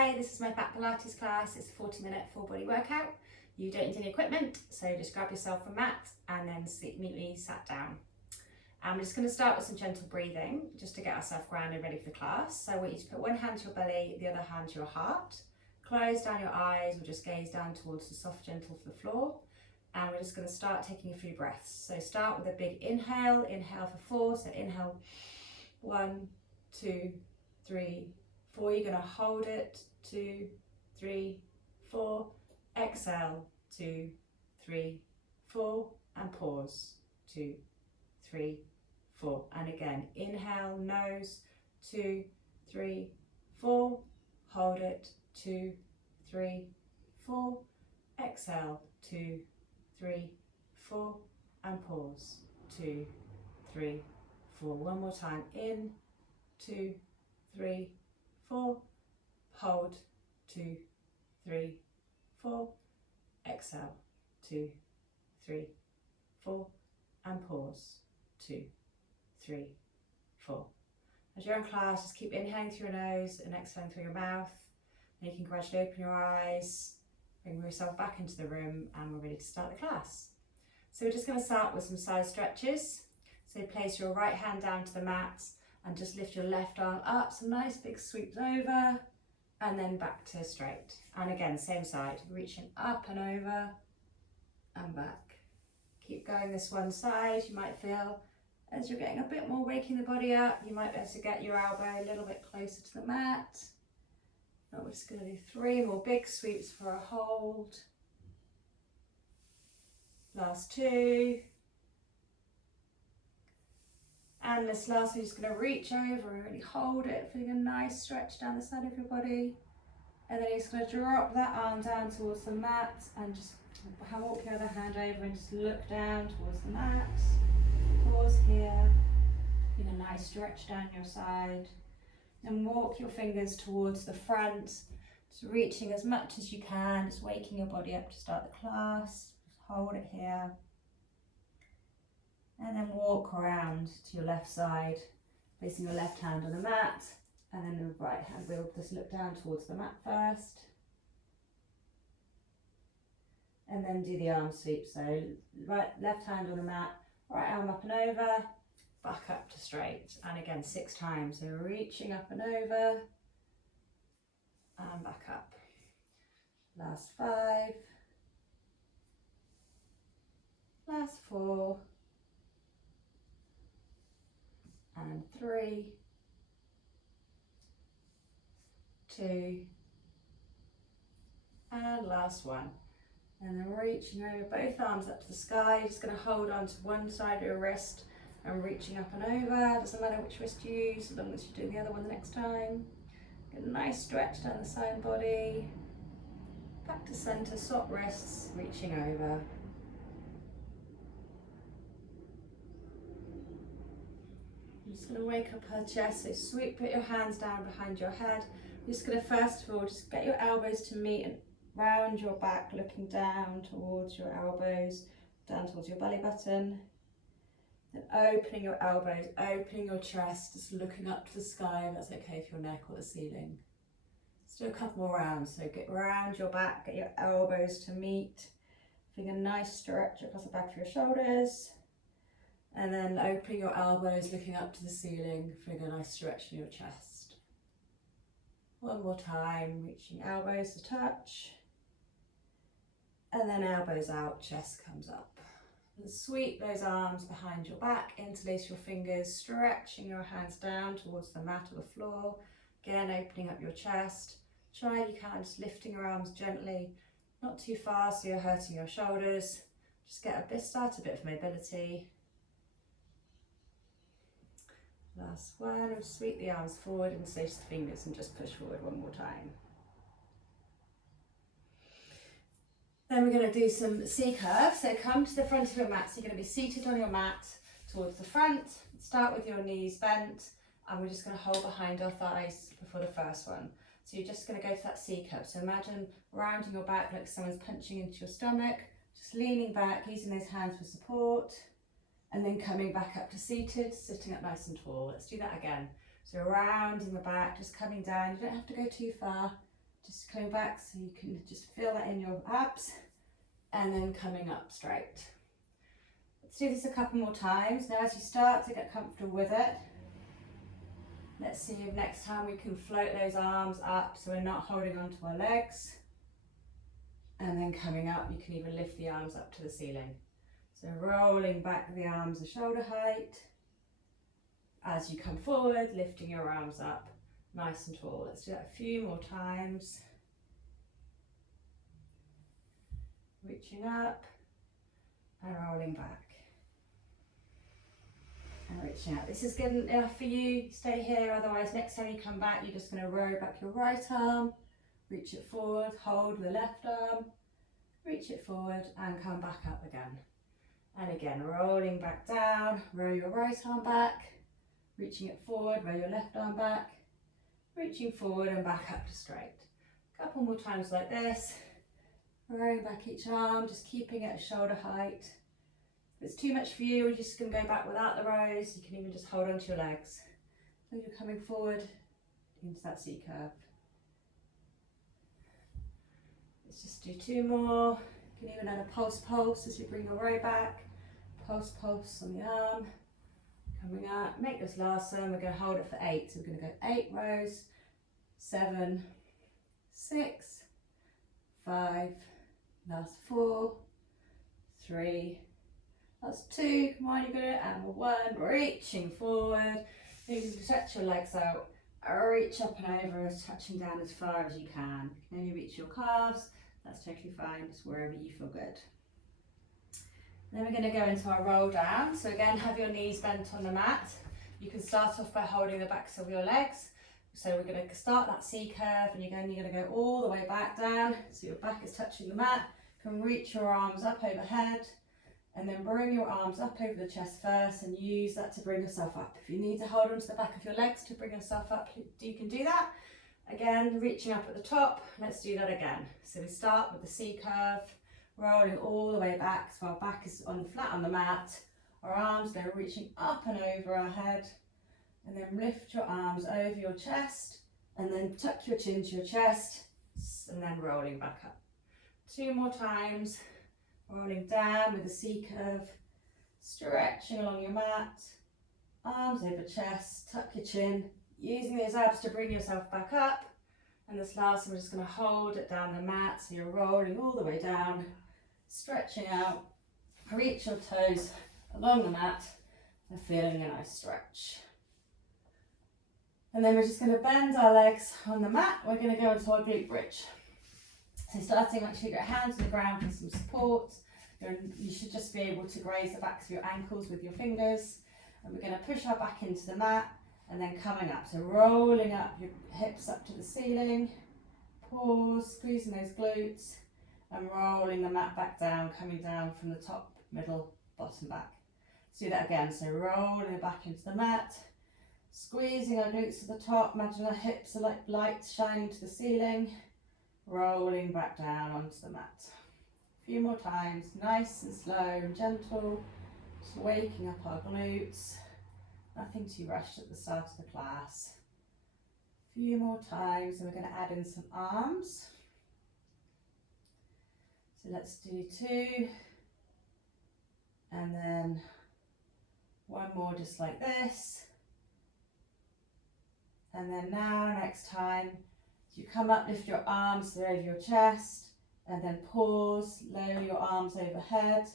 Hi, this is my back Pilates class. It's a 40-minute full body workout. You don't need any equipment, so just grab yourself a mat and then meet me sat down. And we're just going to start with some gentle breathing just to get ourselves grounded, ready for the class. So I want you to put one hand to your belly, the other hand to your heart. Close down your eyes or just gaze down towards the soft, gentle for the floor. And we're just going to start taking a few breaths. So start with a big inhale. Inhale for 4. So inhale, 1, 2, 3, 4. You're going to hold it. 2, 3, 4. Exhale. 2, 3, 4. And pause. 2, 3, 4. And again, inhale, nose. 2, 3, 4. Hold it. 2, 3, 4. Exhale. 2, 3, 4. And pause. 2, 3, 4. One more time. In. 2, 3, 4. Hold. 2, 3, 4. Exhale. 2, 3, 4. And pause. 2, 3, 4. As you're in class, just keep inhaling through your nose and exhaling through your mouth. And you can gradually open your eyes, bring yourself back into the room, and we're ready to start the class. So we're just going to start with some side stretches. So place your right hand down to the mat and just lift your left arm up. Some nice big sweeps over and then back to straight. And again, same side, reaching up and over and back. Keep going this one side. You might feel as you're getting a bit more waking the body up, you might be able to get your elbow a little bit closer to the mat. Now we're just going to do 3 more big sweeps for a hold. Last 2. And this last one, you're just going to reach over and really hold it, feeling a nice stretch down the side of your body. And then you're just going to drop that arm down towards the mat and just walk your other hand over and just look down towards the mat. Pause here, feeling a nice stretch down your side. And walk your fingers towards the front, just reaching as much as you can, just waking your body up to start the class. Just hold it here. And then walk around to your left side, placing your left hand on the mat, and then the right hand will just look down towards the mat first. And then do the arm sweep. So left hand on the mat, right arm up and over, back up to straight. And again, 6 times. So reaching up and over, and back up. Last 5. Last 4. And 3, 2, and last 1. And then reaching over both arms up to the sky. Just going to hold on to one side of your wrist and reaching up and over. Doesn't matter which wrist you use, as long as you do the other one the next time. Get a nice stretch down the side of the body. Back to center, swap wrists, reaching over. I'm just going to wake up her chest, so sweep, put your hands down behind your head. You're just going to first of all just get your elbows to meet and round your back, looking down towards your elbows, down towards your belly button. Then opening your elbows, opening your chest, just looking up to the sky, if that's okay for your neck or the ceiling. Let's do a couple more rounds. So get round your back, get your elbows to meet, feeling a nice stretch across the back of your shoulders. And then opening your elbows, looking up to the ceiling, feeling a nice stretch in your chest. One more time, reaching elbows to touch. And then elbows out, chest comes up. And sweep those arms behind your back, interlace your fingers, stretching your hands down towards the mat or the floor. Again, opening up your chest. Try if you can, just lifting your arms gently, not too far so you're hurting your shoulders. Just start a bit of mobility. Last one, and sweep the arms forward and place the fingers and just push forward one more time. Then we're going to do some C-curves. So come to the front of your mat. So you're going to be seated on your mat towards the front. Start with your knees bent, and we're just going to hold behind our thighs before the first one. So you're just going to go to that C-curve. So imagine rounding your back like someone's punching into your stomach, just leaning back, using those hands for support. And then coming back up to seated, sitting up nice and tall. Let's do that again. So rounding the back, just coming down. You don't have to go too far. Just coming back so you can just feel that in your abs, and then coming up straight. Let's do this a couple more times. Now as you start to get comfortable with it, let's see if next time we can float those arms up so we're not holding onto our legs. And then coming up, you can even lift the arms up to the ceiling. So rolling back the arms to shoulder height. As you come forward, lifting your arms up nice and tall. Let's do that a few more times. Reaching up and rolling back. And reaching out. This is good enough for you. Stay here, otherwise next time you come back, you're just going to row back your right arm, reach it forward, hold the left arm, reach it forward and come back up again. And again, rolling back down, row your right arm back, reaching it forward, row your left arm back, reaching forward and back up to straight. A couple more times like this, rowing back each arm, just keeping it at shoulder height. If it's too much for you, we're just going to go back without the rows. You can even just hold onto your legs. So you're coming forward into that C curve. Let's just do 2 more. You can even add a pulse as you bring your row back. Pulse on the arm. Coming up, make this last one. We're going to hold it for 8. So we're going to go 8 rows. 7, 6, 5, last 4, 3, last 2, come on, you got it, and 1, reaching forward. You can stretch your legs out, reach up and over, touching down as far as you can. You can only reach your calves, that's totally fine, just wherever you feel good. Then we're going to go into our roll down. So again, have your knees bent on the mat. You can start off by holding the backs of your legs. So we're going to start that C curve, and you're going to go all the way back down. So your back is touching the mat. You can reach your arms up overhead, and then bring your arms up over the chest first, and use that to bring yourself up. If you need to hold onto the back of your legs to bring yourself up, you can do that. Again, reaching up at the top. Let's do that again. So we start with the C curve, rolling all the way back, so our back is flat on the mat. Our arms go reaching up and over our head, and then lift your arms over your chest, and then tuck your chin to your chest, and then rolling back up. 2 more times, rolling down with the C curve, stretching along your mat, arms over chest, tuck your chin, using those abs to bring yourself back up. And this last one, we're just going to hold it down the mat, so you're rolling all the way down, stretching out, reach your toes along the mat and feeling a nice stretch. And then we're just going to bend our legs on the mat. We're going to go into our glute bridge. So starting, make sure you get your hands on the ground for some support. You should just be able to graze the backs of your ankles with your fingers. And we're going to push our back into the mat and then coming up. So rolling up your hips up to the ceiling. Pause, squeezing those glutes and rolling the mat back down, coming down from the top, middle, bottom, back. Let's do that again. So rolling it back into the mat. Squeezing our glutes to the top, imagine our hips are like lights shining to the ceiling, rolling back down onto the mat. A few more times, nice and slow and gentle, just waking up our glutes, nothing too rushed at the start of the class. A few more times, and we're going to add in some arms. So let's do 2, and then 1 more just like this. And then now, next time, you come up, lift your arms over your chest, and then pause, lower your arms overhead,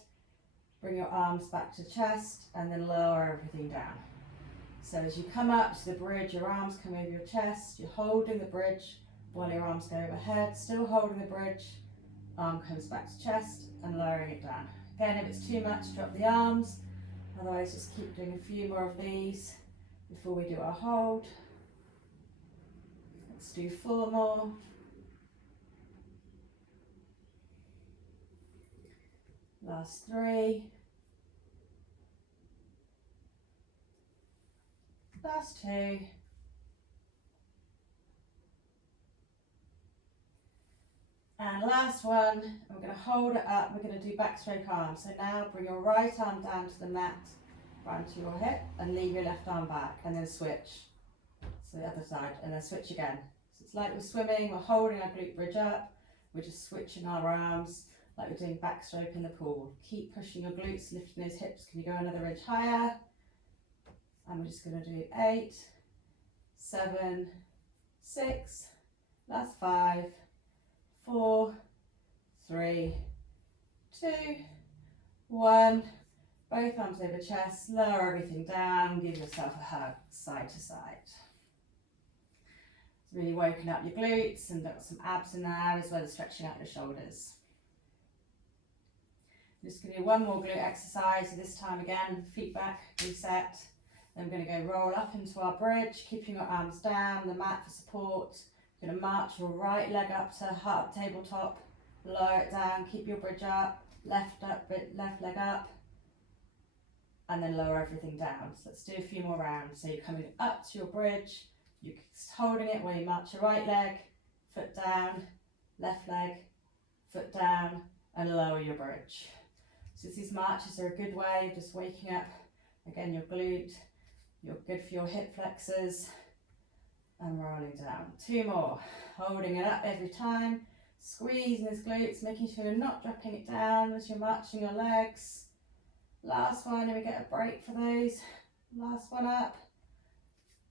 bring your arms back to chest, and then lower everything down. So as you come up to the bridge, your arms come over your chest, you're holding the bridge while your arms go overhead, still holding the bridge, arm comes back to chest, and lowering it down. Again, if it's too much, drop the arms, otherwise just keep doing a few more of these before we do our hold. Let's do 4 more. Last 3. Last 2. And last one, we're going to hold it up, we're going to do backstroke arms. So now bring your right arm down to the mat, round to your hip, and leave your left arm back, and then switch. So the other side, and then switch again. So it's like we're swimming, we're holding our glute bridge up, we're just switching our arms like we're doing backstroke in the pool. Keep pushing your glutes, lifting those hips. Can you go another inch higher? And we're just going to do 8, 7, 6, last 5, 4, 3, 2, 1. Both arms over chest, lower everything down, give yourself a hug side to side. It's really woken up your glutes and got some abs in there as well as stretching out your shoulders. I'm just going to do one more glute exercise, so this time again, feet back, reset. Then we're going to go roll up into our bridge, keeping your arms down, the mat for support. You're going to march your right leg up to heart tabletop, lower it down, keep your bridge up, left leg up, and then lower everything down. So let's do a few more rounds. So you're coming up to your bridge, you're holding it where you march your right leg, foot down, left leg, foot down, and lower your bridge. So these marches are a good way of just waking up, again, your glute. You're good for your hip flexors, and rolling down. 2 more, holding it up every time, squeezing those glutes, making sure you're not dropping it down as you're marching your legs. Last one, and we get a break for those. Last one up,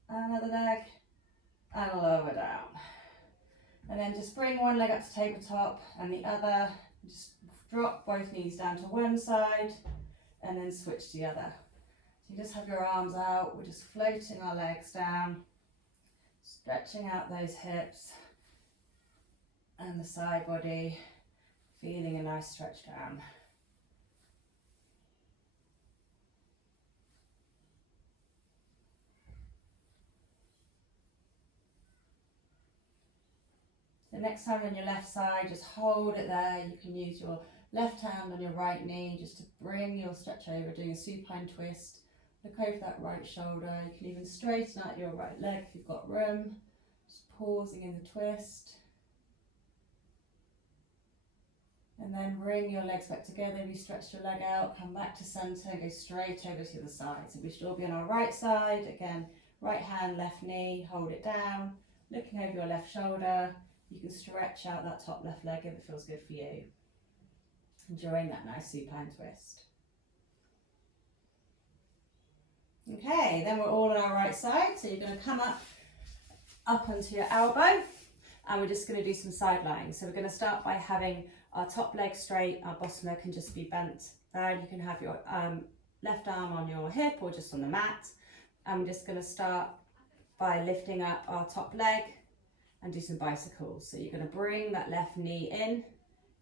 another leg, and lower down. And then just bring one leg up to tabletop and the other, just drop both knees down to one side and then switch to the other. So you just have your arms out, we're just floating our legs down, stretching out those hips and the side body, feeling a nice stretch down. The next time on your left side, just hold it there. You can use your left hand on your right knee just to bring your stretch over, doing a supine twist. Look over that right shoulder. You can even straighten out your right leg if you've got room. Just pausing in the twist. And then bring your legs back together. We stretch your leg out, come back to centre, and go straight over to the other side. So we should all be on our right side. Again, right hand, left knee, hold it down. Looking over your left shoulder. You can stretch out that top left leg if it feels good for you. Enjoying that nice supine twist. Okay, then we're all on our right side. So you're going to come up onto your elbow, and we're just going to do some side lying. So we're going to start by having our top leg straight, our bottom leg can just be bent there. You can have your left arm on your hip or just on the mat. And we're just going to start by lifting up our top leg and do some bicycles. So you're going to bring that left knee in,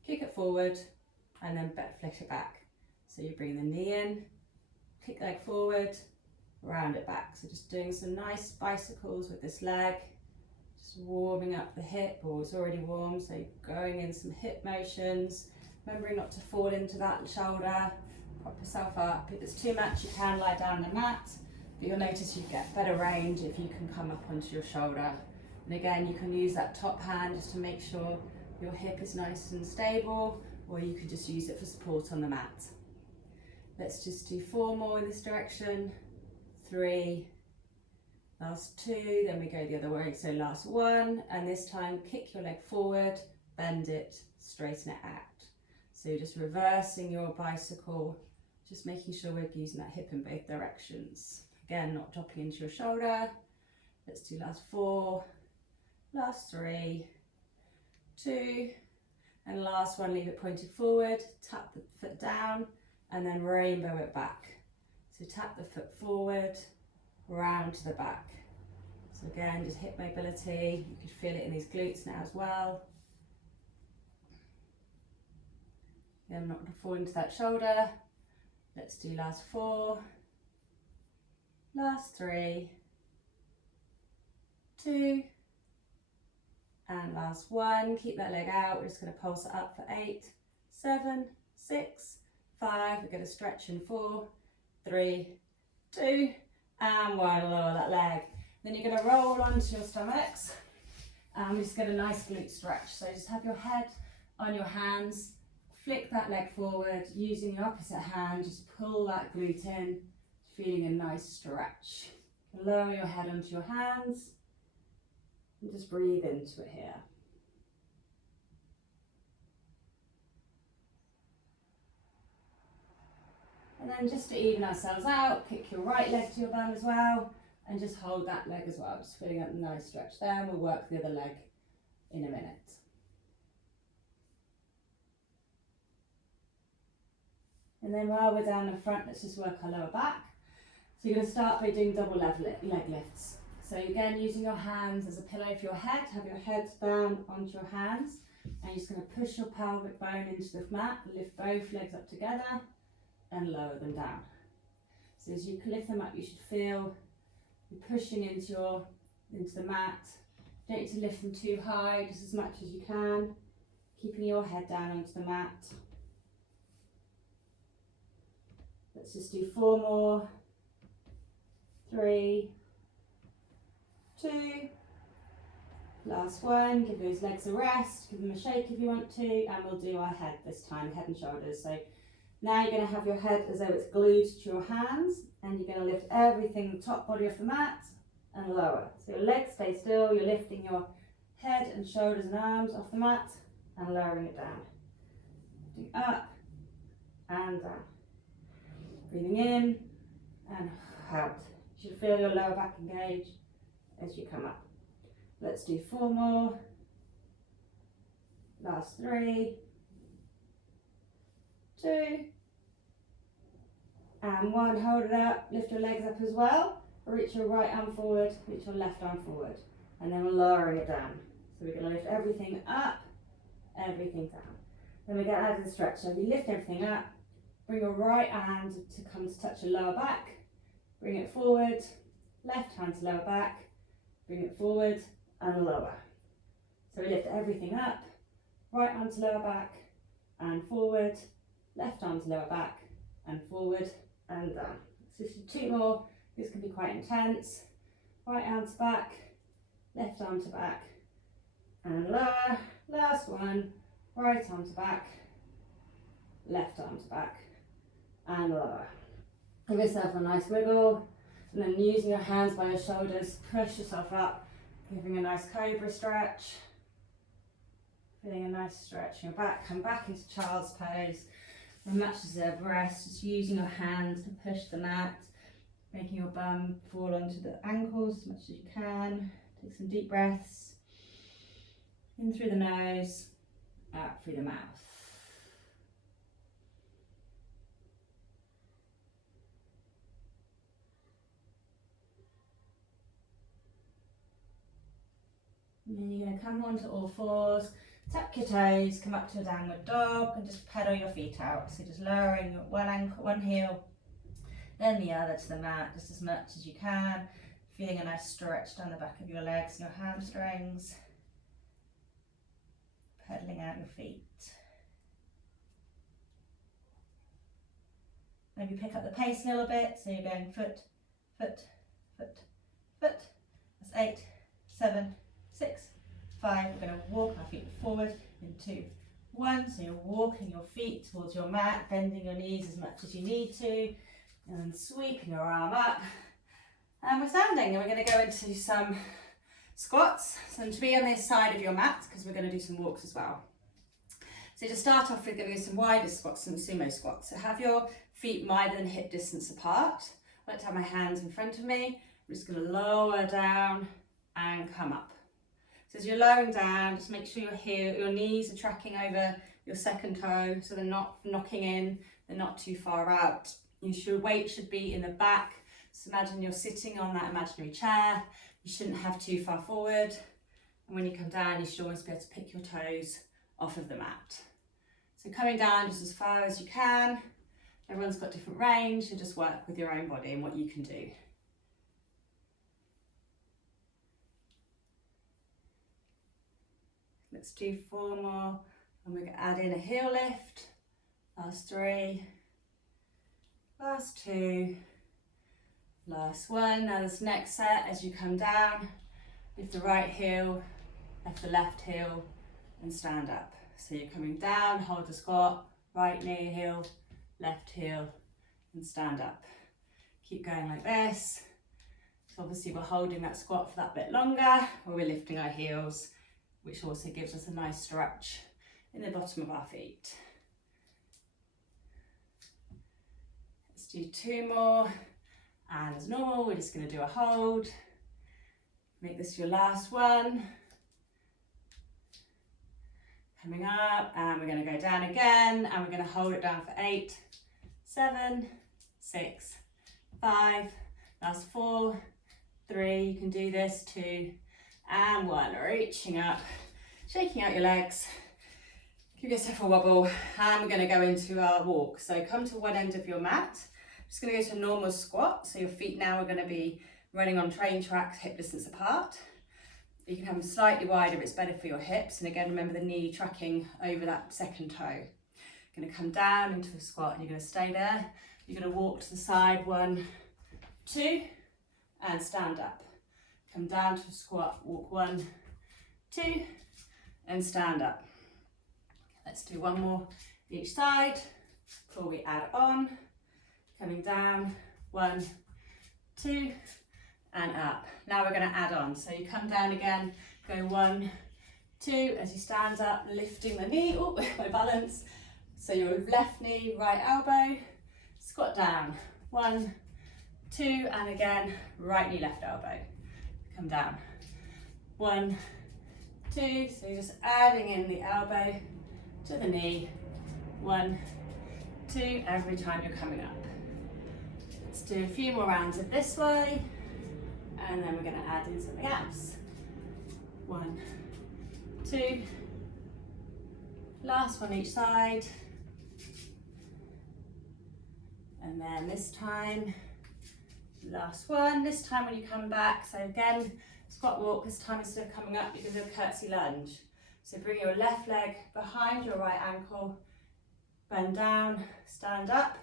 kick it forward, and then flick it back. So you bring the knee in, kick the leg forward, round it back. So just doing some nice bicycles with this leg, just warming up the hip, or it's already warm, so going in some hip motions, remembering not to fall into that shoulder, prop yourself up. If it's too much, you can lie down on the mat, but you'll notice you get better range if you can come up onto your shoulder. And again, you can use that top hand just to make sure your hip is nice and stable, or you could just use it for support on the mat. Let's just do 4 more in this direction. 3, last 2, then we go the other way. So last 1, and this time kick your leg forward, bend it, straighten it out. So you're just reversing your bicycle, just making sure we're using that hip in both directions. Again, not dropping into your shoulder. Let's do last 4. Last 3, 2, and last 1, leave it pointed forward, tap the foot down, and then rainbow it back. So tap the foot forward, round to the back. So again, just hip mobility. You can feel it in these glutes now as well. Again, not to fall into that shoulder. Let's do last 4, last 3, 2, and last 1. Keep that leg out. We're just going to pulse it up for 8, 7, 6, 5. We're going to stretch in 4, 3, 2, and 1. Lower that leg. Then you're going to roll onto your stomachs, and we just get a nice glute stretch. So just have your head on your hands, flick that leg forward, using your opposite hand, just pull that glute in, feeling a nice stretch. Lower your head onto your hands, And just breathe into it here. And then just to even ourselves out, kick your right leg to your bum as well, and just hold that leg as well, just feeling a nice stretch there, and we'll work the other leg in a minute. And then while we're down the front, let's just work our lower back. So you're going to start by doing double leg lifts. So again, using your hands as a pillow for your head, have your head down onto your hands, and you're just going to push your pelvic bone into the mat, lift both legs up together, and lower them down. So as you lift them up, you should feel you're pushing into the mat. You don't need to lift them too high, just as much as you can, keeping your head down onto the mat. Let's just do 4 more. 3, 2, last one. Give those legs a rest, give them a shake if you want to, and we'll do our head this time, head and shoulders. So now you're going to have your head as though it's glued to your hands, and you're going to lift everything, the top body off the mat and lower. So your legs stay still, you're lifting your head and shoulders and arms off the mat and lowering it down. Lifting up and down. Breathing in and out. You should feel your lower back engage as you come up. Let's do 4 more. Last 3, 2, and 1. Hold it up, lift your legs up as well. Reach your right arm forward, reach your left arm forward, and then we're lowering it down. So we're going to lift everything up, everything down. Then we're going to add the stretch. So if you lift everything up, bring your right hand to come to touch your lower back, bring it forward, left hand to lower back, bring it forward and lower. So we lift everything up, right arm to lower back and forward, left arm to lower back and forward and down. So just do 2 more. This can be quite intense. Right arm to back, left arm to back and lower. Last one, right arm to back, left arm to back and lower. Give yourself a nice wiggle, and then using your hands by your shoulders, push yourself up, giving a nice cobra stretch. Feeling a nice stretch in your back, come back into child's pose. A much deserved rest, just using your hands to push the mat, making your bum fall onto the ankles as much as you can. Take some deep breaths, in through the nose, out through the mouth. And then you're going to come onto all fours, tuck your toes, come up to a downward dog and just pedal your feet out. So just lowering one ankle, one heel, then the other to the mat just as much as you can. Feeling a nice stretch down the back of your legs and your hamstrings. Pedaling out your feet. Maybe pick up the pace a little bit, so you're going foot, foot, foot, foot. That's 8, 7, 6, 5. We're going to walk our feet forward in 2, 1. So you're walking your feet towards your mat, bending your knees as much as you need to, and then sweeping your arm up. And we're standing, and we're going to go into some squats. So to be on this side of your mat, because we're going to do some walks as well. So to start off, we're going to do some wider squats and sumo squats. So have your feet wider than hip distance apart. I like to have my hands in front of me. I'm just going to lower down and come up. So as you're lowering down, just make sure your knees are tracking over your second toe, so they're not knocking in, they're not too far out. Your weight should be in the back. So imagine you're sitting on that imaginary chair. You shouldn't have too far forward. And when you come down, you should always be able to pick your toes off of the mat. So coming down just as far as you can. Everyone's got different range, so just work with your own body and what you can do. Let's do 4 more, and we're going to add in a heel lift. Last 3, last 2, last 1. Now this next set, as you come down, lift the right heel, lift the left heel, and stand up. So you're coming down, hold the squat, right knee, heel, left heel, and stand up. Keep going like this. So obviously we're holding that squat for that bit longer, or we're lifting our heels, which also gives us a nice stretch in the bottom of our feet. Let's do 2 more, and as normal, we're just going to do a hold. Make this your last one. Coming up, and we're going to go down again, and we're going to hold it down for 8, 7, 6, 5, last 4, 3, you can do this, 2, and 1. Reaching up, shaking out your legs, give yourself a wobble, and we're going to go into our walk. So come to one end of your mat, just going to go to a normal squat, so your feet now are going to be running on train tracks, hip distance apart. You can have them slightly wider if it's better for your hips, and again remember the knee tracking over that second toe. You're going to come down into a squat, and you're going to stay there. You're going to walk to the side, 1, 2, and stand up. Come down to a squat, walk 1, 2, and stand up. Let's do 1 more each side before we add on. Coming down, 1, 2, and up. Now we're going to add on. So you come down again, go 1, 2, as you stand up, lifting the knee, oh, my balance. So your left knee, right elbow, squat down, 1, 2, and again, right knee, left elbow. Come down, 1, 2, so you're just adding in the elbow to the knee, 1, 2, every time you're coming up. Let's do a few more rounds of this way, and then we're going to add in something else. 1, 2, last one each side, and then this time, last one. This time when you come back, so again, squat walk, this time instead of coming up, you're going to do a curtsy lunge. So bring your left leg behind your right ankle, bend down, stand up,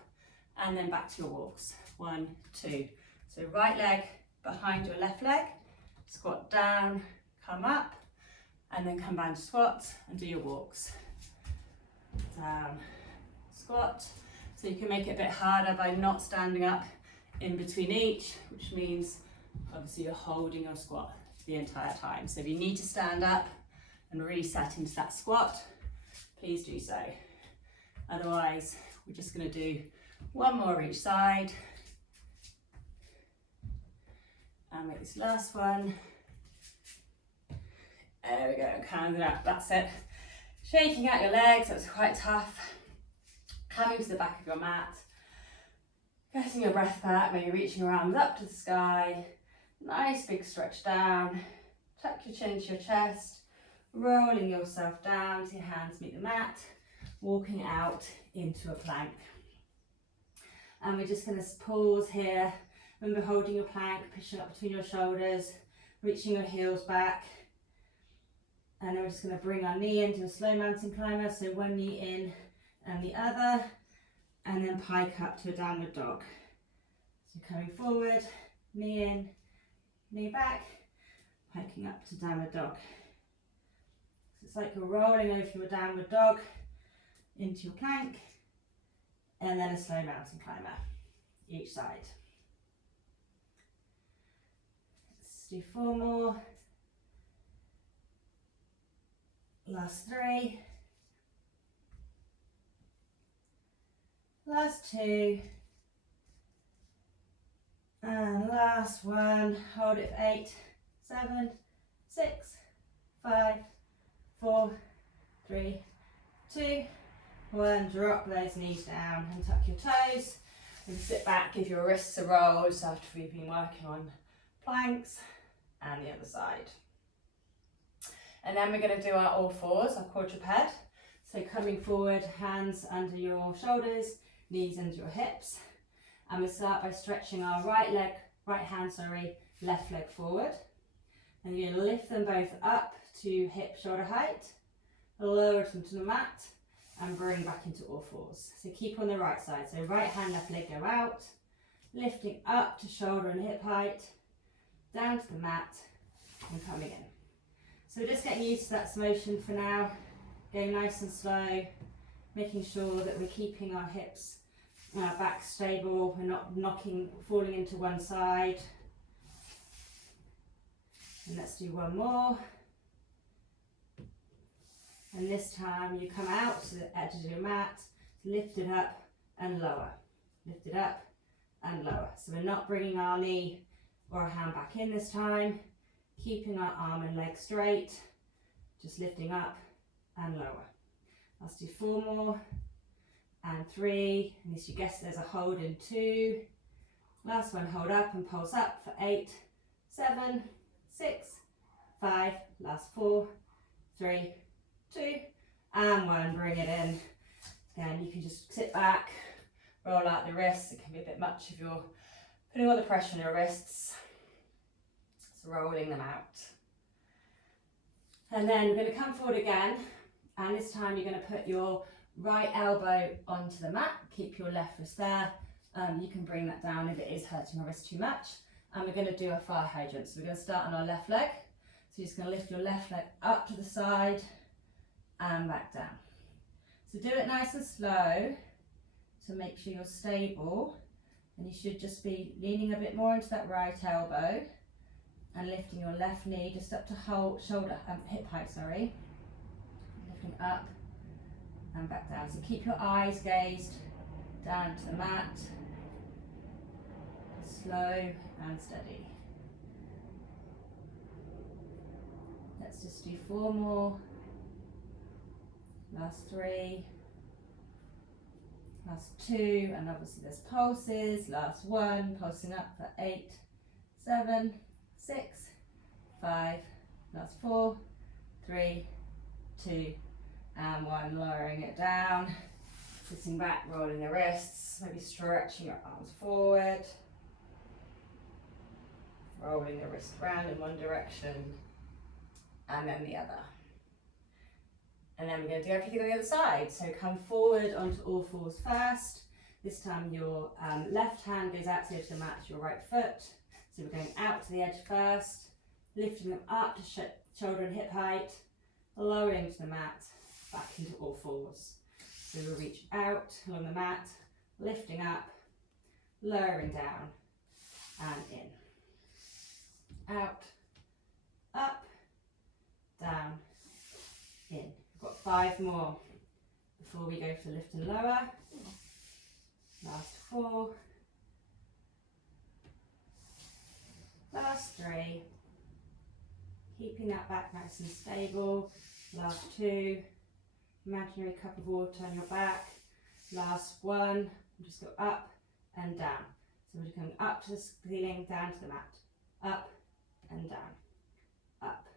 and then back to your walks. 1, 2. So right leg behind your left leg, squat down, come up, and then come down to squat and do your walks. Down, squat. So you can make it a bit harder by not standing up in between each, which means obviously you're holding your squat the entire time. So if you need to stand up and reset into that squat, please do so. Otherwise, we're just going to do 1 more each side. And make this last one. There we go, hands up, that's it. Shaking out your legs, that was quite tough. Coming to the back of your mat. Getting your breath back, maybe reaching your arms up to the sky. Nice big stretch down. Tuck your chin to your chest. Rolling yourself down so your hands meet the mat. Walking out into a plank. And we're just going to pause here. Remember holding your plank, pushing up between your shoulders, reaching your heels back. And then we're just going to bring our knee into a slow mountain climber. So 1 knee in and the other. And then pike up to a downward dog. So coming forward, knee in, knee back, piking up to downward dog. So it's like you're rolling over your downward dog into your plank, and then a slow mountain climber each side. Let's do 4 more. Last 3. Last 2. And last 1. Hold it for 8, 7, 6, 5, 4, 3, 2, 1. Drop those knees down and tuck your toes. And sit back, give your wrists a roll just after we've been working on planks, and the other side. And then we're going to do our all fours, our quadruped. So coming forward, hands under your shoulders, knees under your hips. And we start by stretching our right hand, left leg forward. And you're going to lift them both up to hip shoulder height, lower them to the mat, and bring back into all fours. So keep on the right side. So right hand, left leg go out, lifting up to shoulder and hip height, down to the mat, and coming in. So we're just getting used to that motion for now, going nice and slow, making sure that we're keeping our hips and our back stable, we're not falling into one side. And let's do one more. And this time you come out to the edge of your mat, lift it up and lower. Lift it up and lower. So we're not bringing our knee or our hand back in this time, keeping our arm and leg straight, just lifting up and lower. Let's do 4 more, and 3, and as you guess there's a hold in 2. Last one, hold up and pulse up for 8, 7, 6, 5, last 4, 3, 2, and 1, bring it in. Again, you can just sit back, roll out the wrists. It can be a bit much if you're putting all the pressure on your wrists. So rolling them out. And then we're going to come forward again, and this time you're going to put your right elbow onto the mat, keep your left wrist there. You can bring that down if it is hurting your wrist too much. And we're going to do a fire hydrant. So we're going to start on our left leg. So you're just going to lift your left leg up to the side and back down. So do it nice and slow to make sure you're stable. And you should just be leaning a bit more into that right elbow and lifting your left knee just up to hip height, sorry. Lifting up and back down. So keep your eyes gazed down to the mat. Slow and steady. Let's just do 4 more. Last 3. Last 2, and obviously there's pulses. Last 1, pulsing up for 8, 7, 6, 5, last 4, 3, 2, and 1, lowering it down, sitting back, rolling the wrists, maybe stretching your arms forward, rolling the wrist round in one direction, and then the other. And then we're going to do everything on the other side. So come forward onto all fours first. This time your left hand goes out to the edge of the mat to your right foot. So we're going out to the edge first, lifting them up to shoulder and hip height, lowering to the mat, back into all fours. So we'll reach out along the mat, lifting up, lowering down, and in. Out, up, down, in. We've got 5 more before we go for lift and lower. Last 4. Last 3. Keeping that back nice and stable. Last 2. Imaginary cup of water on your back. Last 1. Just go up and down. So we're going up to the ceiling, down to the mat. Up and down. Up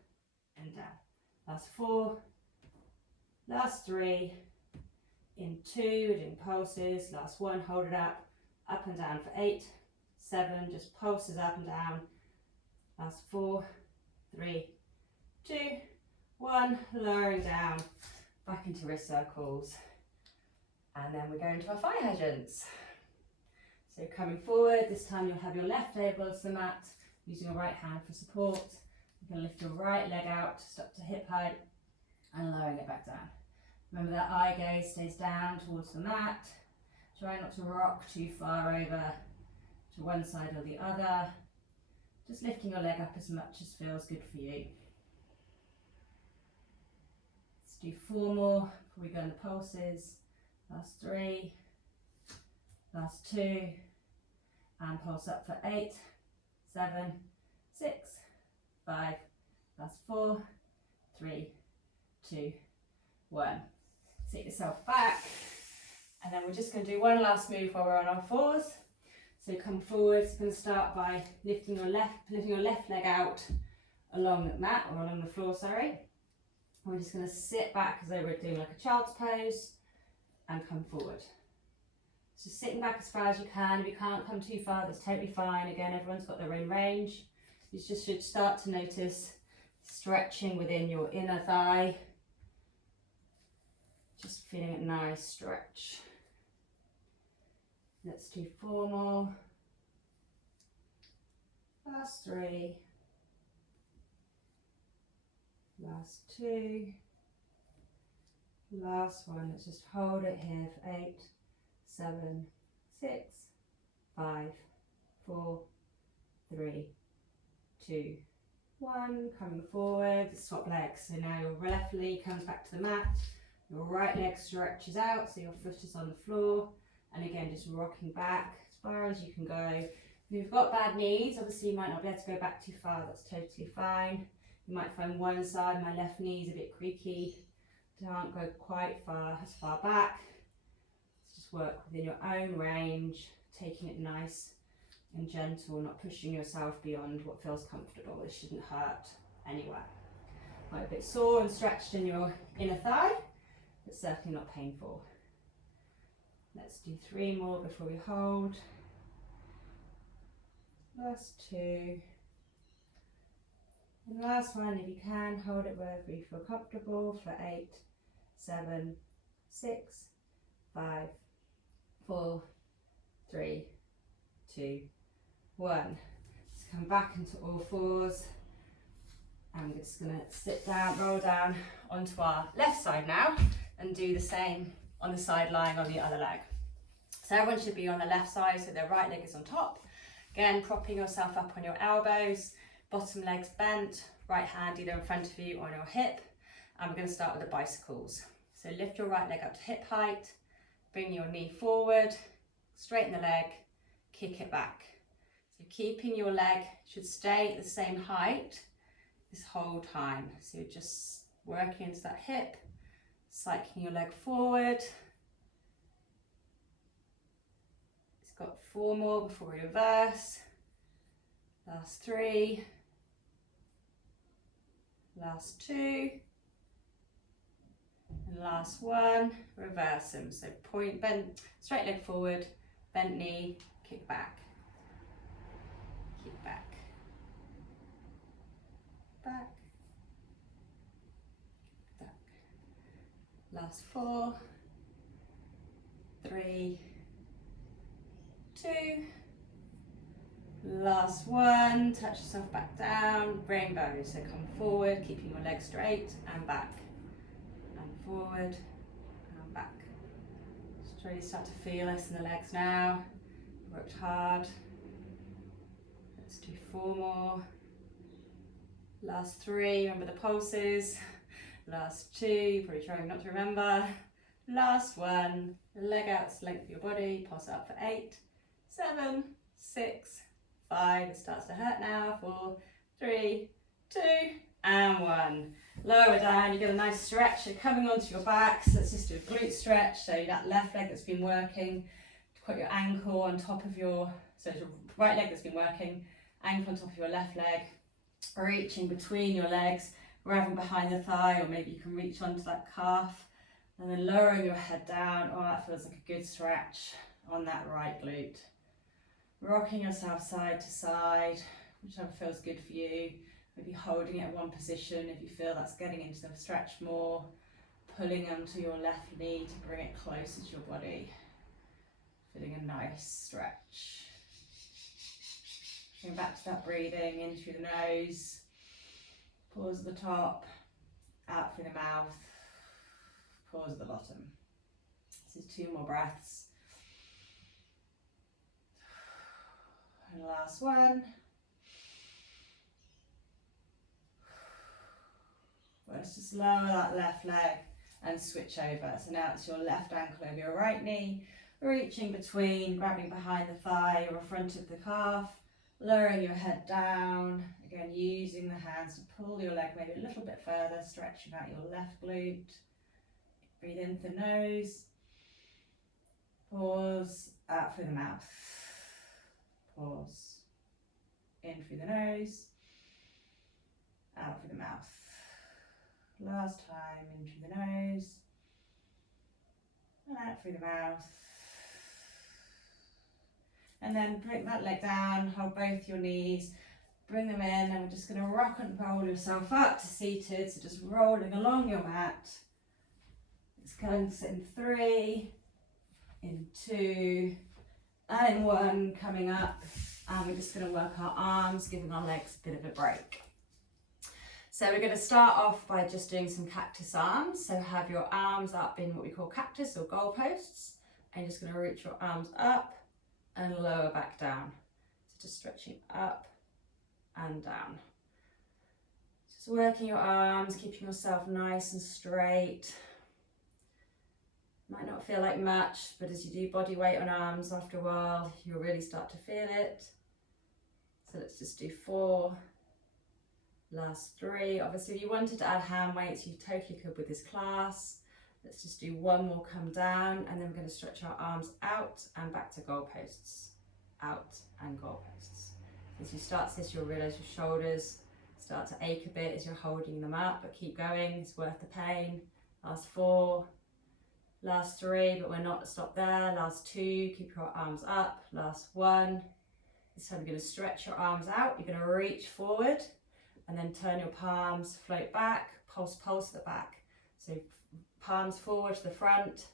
and down. Last 4. Last 3. In 2, we're doing pulses. Last 1, hold it up and down for 8, 7, just pulses up and down. Last 4, 3, 2, 1, lowering down, back into wrist circles. And then we go into our fire hydrants. So coming forward, this time you'll have your left elbow to the mat, using your right hand for support. You're going to lift your right leg out, just up to hip height, and lowering it back down. Remember that eye gaze stays down towards the mat. Try not to rock too far over to one side or the other. Just lifting your leg up as much as feels good for you. Let's do 4 more before we go on the pulses. Last 3, last 2, and pulse up for 8, 7, 6, 5, last 4, 3, 2, 1. Sit yourself back, and then we're just going to do one last move while we're on our fours. So come forward. It's going to start by lifting your left leg out along the mat, or along the floor, sorry. We're just going to sit back as though we're doing like a child's pose, and come forward. So sitting back as far as you can. If you can't come too far, that's totally fine. Again, everyone's got their own range. You just should start to notice stretching within your inner thigh. Just feeling a nice stretch. Let's do 4 more. Last 3. Last 2. Last 1. Let's just hold it here for 8, 7, 6, 5, 4, 3, 2, 1, coming forward, swap legs. So now your left leg comes back to the mat, your right leg stretches out, so your foot is on the floor. And again, just rocking back as far as you can go. If you've got bad knees, obviously you might not be able to go back too far, that's totally fine. You might find one side, my left knee is a bit creaky, don't go quite as far back. Let's just work within your own range, taking it nice and gentle, not pushing yourself beyond what feels comfortable. It shouldn't hurt anywhere. Might be a bit sore and stretched in your inner thigh, but certainly not painful. Let's do 3 more before we hold. Last 2. And last one, if you can, hold it wherever you feel comfortable for 8, 7, 6, 5, 4, 3, 2, 1. Let's come back into all fours. I'm just going to sit down, roll down onto our left side now and do the same on the side lying on the other leg. So everyone should be on the left side, so their right leg is on top. Again, propping yourself up on your elbows, bottom leg's bent, right hand either in front of you or on your hip. And we're going to start with the bicycles. So lift your right leg up to hip height, bring your knee forward, straighten the leg, kick it back. So keeping your leg should stay at the same height this whole time. So you're just working into that hip, cycling your leg forward. It's got 4 more before we reverse. Last 3. Last 2. And last 1. Reverse them. So point, bend, straight leg forward, bent knee, kick back. Kick back. Back. Back. Last 4. 3. 2. Last 1. Touch yourself back down. Rainbow. So come forward, keeping your legs straight and back. And forward and back. Just really start to feel this in the legs now. Worked hard. Let's do 4 more. Last 3, remember the pulses. Last 2, probably trying not to remember. Last 1, the leg out to the length of your body, pulse up for 8, 7, 6, 5, it starts to hurt now, 4, 3, 2, and 1. Lower down, you get a nice stretch, you're coming onto your back, so let's just do a glute stretch, so that left leg that's been working, put your ankle on top of your, so it's your right leg that's been working, ankle on top of your left leg, reaching between your legs, grabbing behind the thigh, or maybe you can reach onto that calf, and then lowering your head down. Oh, that feels like a good stretch on that right glute. Rocking yourself side to side, whichever feels good for you. Maybe holding it at one position if you feel that's getting into the stretch more. Pulling onto your left knee to bring it closer to your body. Feeling a nice stretch. Going back to that breathing in through the nose. Pause at the top, out through the mouth. Pause at the bottom. This is 2 more breaths. And last one. Let's just lower that left leg and switch over. So now it's your left ankle over your right knee, reaching between, grabbing behind the thigh or front of the calf, lowering your head down. Again, using the hands to pull your leg maybe a little bit further, stretching out your left glute. Breathe in through the nose. Pause, out through the mouth. Pause. In through the nose. Out through the mouth. Last time, in through the nose. And out through the mouth. And then bring that leg down, hold both your knees. Bring them in, and we're just going to rock and roll yourself up to seated. So just rolling along your mat. It's going to sit in 3, in 2, and in 1 coming up. And we're just going to work our arms, giving our legs a bit of a break. So we're going to start off by just doing some cactus arms. So have your arms up in what we call cactus or goalposts. And you're just going to reach your arms up and lower back down. So just stretching up and down. Just working your arms, keeping yourself nice and straight. Might not feel like much, but as you do body weight on arms, after a while, you'll really start to feel it. So let's just do 4. Last 3. Obviously, if you wanted to add hand weights, you totally could with this class. Let's just do 1 more, come down, and then we're going to stretch our arms out and back to goalposts. Out and goalposts. As you start this, you'll realise your shoulders start to ache a bit as you're holding them up, but keep going, it's worth the pain. Last 4. Last 3, but we're not stopped there. Last 2, keep your arms up. Last 1. This time you're going to stretch your arms out. You're going to reach forward and then turn your palms, float back, pulse, pulse at the back. So palms forward to the front,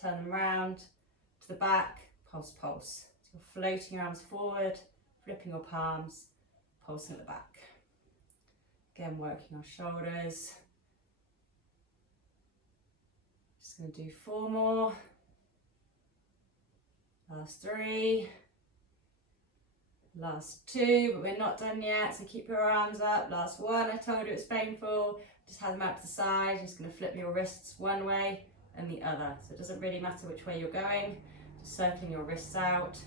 turn them round to the back, pulse, pulse. So you're floating your arms forward, flipping your palms, pulsing at the back. Again, working our shoulders. Just going to do 4 more. Last 3. Last 2, but we're not done yet, so keep your arms up. Last 1, I told you it was painful. Just have them out to the side. You're just going to flip your wrists one way and the other. So it doesn't really matter which way you're going. Just circling your wrists out.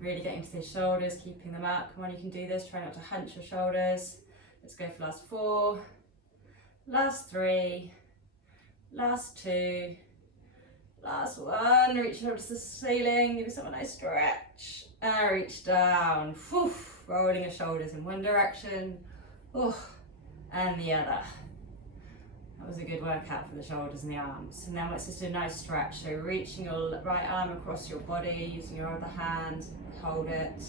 Really getting to the shoulders, keeping them up. Come on, you can do this. Try not to hunch your shoulders. Let's go for last 4. Last 3. Last 2. Last 1. Reach over to the ceiling. Give yourself a nice stretch. And reach down, whew, rolling your shoulders in one direction, and the other. That was a good workout for the shoulders and the arms. And then let's just do a nice stretch. So reaching your right arm across your body, using your other hand, hold it.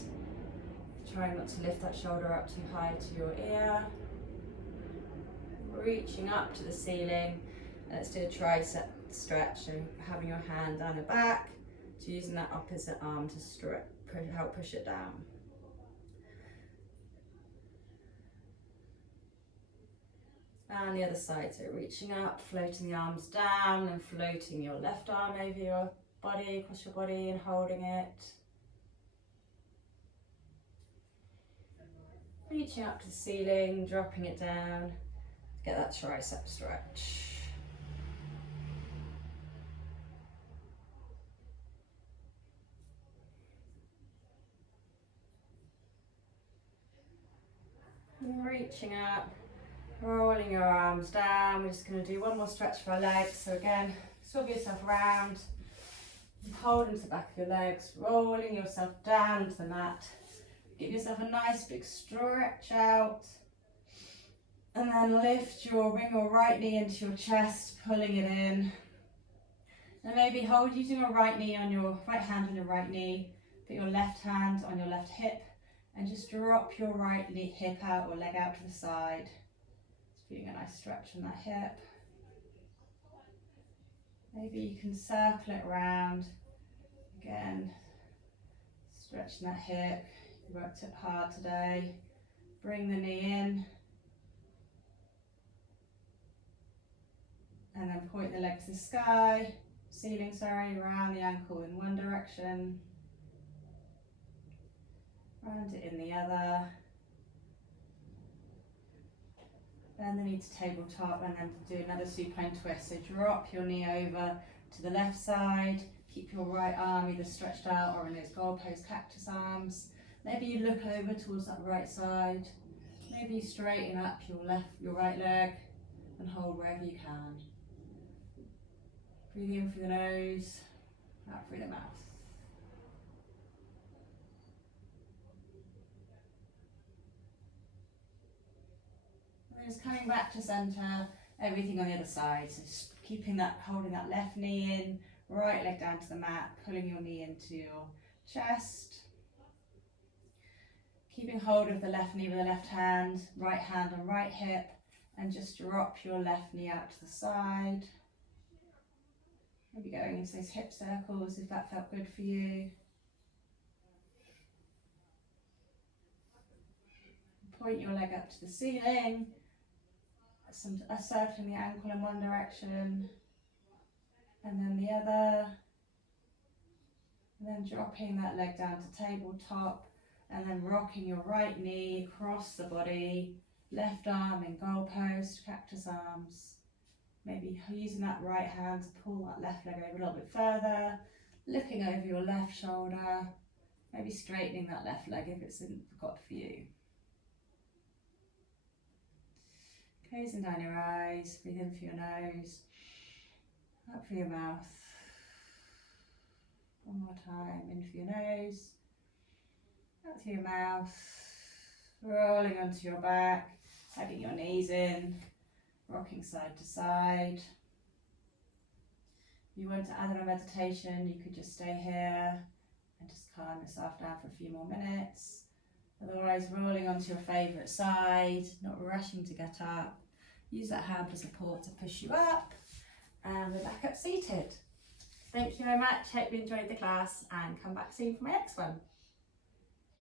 Trying not to lift that shoulder up too high to your ear. Reaching up to the ceiling. And let's do a tricep stretch. So having your hand down the back, to using that opposite arm to stretch. Help push it down. And the other side, so reaching up, floating the arms down and floating your left arm over your body, across your body and holding it. Reaching up to the ceiling, dropping it down, get that tricep stretch. Reaching up, rolling your arms down. We're just going to do 1 more stretch for our legs. So again, swing yourself around, hold into the back of your legs, rolling yourself down to the mat. Give yourself a nice big stretch out. And then bring your right knee into your chest, pulling it in. And maybe hold using your right hand on your right knee, put your left hand on your left hip, and just drop your right hip out or leg out to the side. Just feeling a nice stretch on that hip. Maybe you can circle it around. Again, stretching that hip. You worked it hard today. Bring the knee in. And then point the leg to the sky, ceiling, around the ankle in one direction. Round it in the other. Bend the knee to tabletop and then do another supine twist. So drop your knee over to the left side. Keep your right arm either stretched out or in those goalpost cactus arms. Maybe you look over towards that right side. Maybe you straighten up your right leg and hold wherever you can. Breathe in through the nose, out through the mouth. Just coming back to center, everything on the other side. So just holding that left knee in, right leg down to the mat, pulling your knee into your chest. Keeping hold of the left knee with the left hand on right hip, and just drop your left knee out to the side. Maybe going into those hip circles if that felt good for you. Point your leg up to the ceiling. Circling the ankle in one direction and then the other, and then dropping that leg down to tabletop and then rocking your right knee across the body Left arm in goalpost, cactus arms. Maybe using that right hand to pull that left leg over a little bit further, looking over your left shoulder, maybe straightening that left leg if it's got for you. Closing down your eyes, breathe in through your nose, out through your mouth. One more time, in through your nose, out through your mouth, rolling onto your back, tugging your knees in, rocking side to side. If you want to add on a meditation, you could just stay here and just calm yourself down for a few more minutes. Otherwise, rolling onto your favourite side, not rushing to get up. Use that hand for support to push you up, and we're back up seated. Thank you very much, hope you enjoyed the class, and come back soon for my next one.